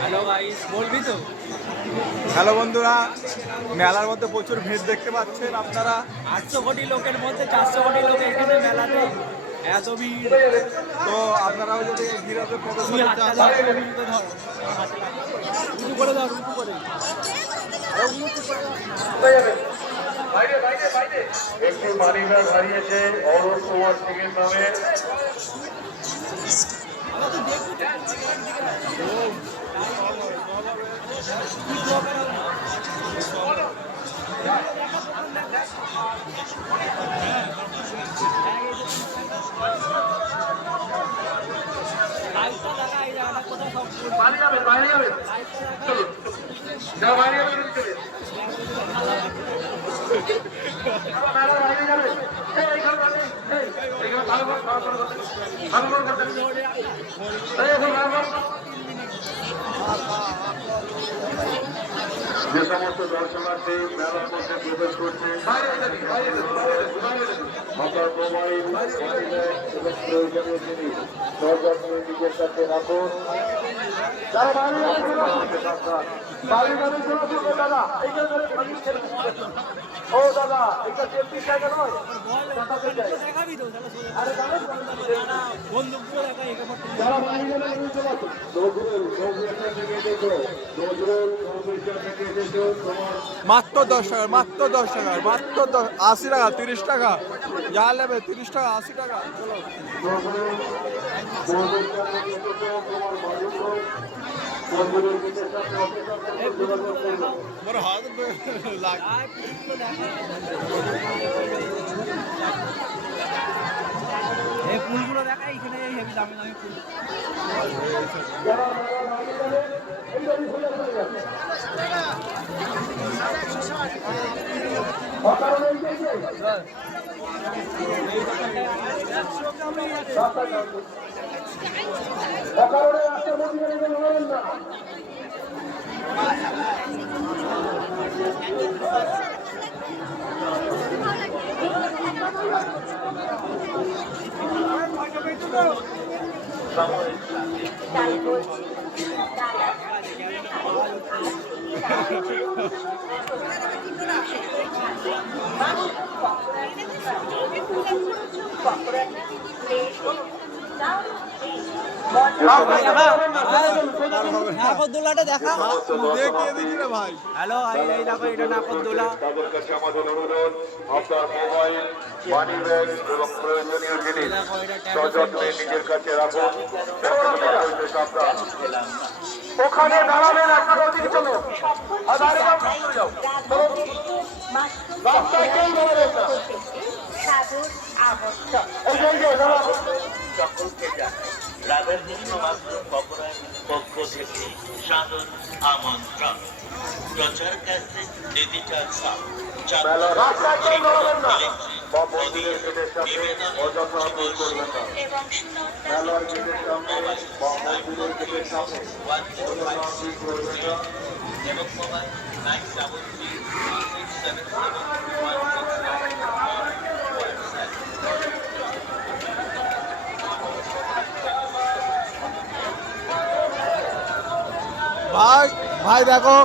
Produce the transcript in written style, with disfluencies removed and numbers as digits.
Hello guys, বলবি তো? Hello বন্ধুরা, মেলার মধ্যে প্রচুর ভিড় দেখতে পাচ্ছেন আপনারা। 800 কোটি লোকের মধ্যে 400 কোটি লোক এখানে মেলাতে, এত ভিড়। তো আপনারাও যদি ভিড়ে প্রবেশ তুই করতে হাতটা চান ধর, উঁচু ধর, হাতে লাগ। উঁচু করে ধর, উঁচু করে। একটি মানিব্যাগ হারিয়েছে অরুণ কুমার সিং এর নামে। বাইরে যাবেন, বাইরে যাবেন, চলুন যাও, বাইরে যাবেন, চলুন মেলার বাইরে যাবেন। এইখানে ভালো করে ভালো করে করতে যে সমস্ত দর্শনার্থী মেলার মধ্যে প্রবেশ করছে আপনার মোবাইল এবং প্রয়োজনীয় জিনিস সযত্নে নিজের কাছে রাখুন। যারা বাইরে দাদা ও দাদা এটা সেলফি জায়গা নয়। যারা বাইরে যাবেন মাত্র 10 টাকা, মাত্র 10 টাকা, মাত্র 80 টাকা, 30 টাকা, যা নেবে 30 টাকা, 80 টাকা। মোর হাত লাগ এই ফুলগুলো দেখা, এখানে এই হেভি দামি দামি ফুল। নাগরদোলাটা দেখা, দেখিয়ে দিচ্ছি রে ভাই। হ্যালো, এই দেখো, এটা নাগরদোলা। তাদের কাছে আমাদের অনুরোধ, আপনার মোবাইল, মানি ব্যাগ এবং প্রয়োজনীয় জিনিস সযত্নে নিজের কাছে রাখুন। সাবধান, ওখানে দাঁড়াবেন, একটা ওদিকে চলো, আর বাইরে যাও, রাস্তায় কেউ দাঁড়াবেন না। সাদর আমন্ত্রণ। সকলকে জানাই রাধাকৃষ্ণ মাত্র পকড়ার পক্ষ থেকে সাদর আমন্ত্রণ। প্রচার কাছে ডিজিটাল রাস্তায় কেউ দাঁড়াবেন না। বা মন্দিরের গেটের সামনে অযথা ভিড় করবেন না। মেলার গেটের সামনে বা মন্দিরের গেটের সামনে অযথা ভিড় করবেন না। এবং মোবাইল 9733677 ভাই ভাই দেখো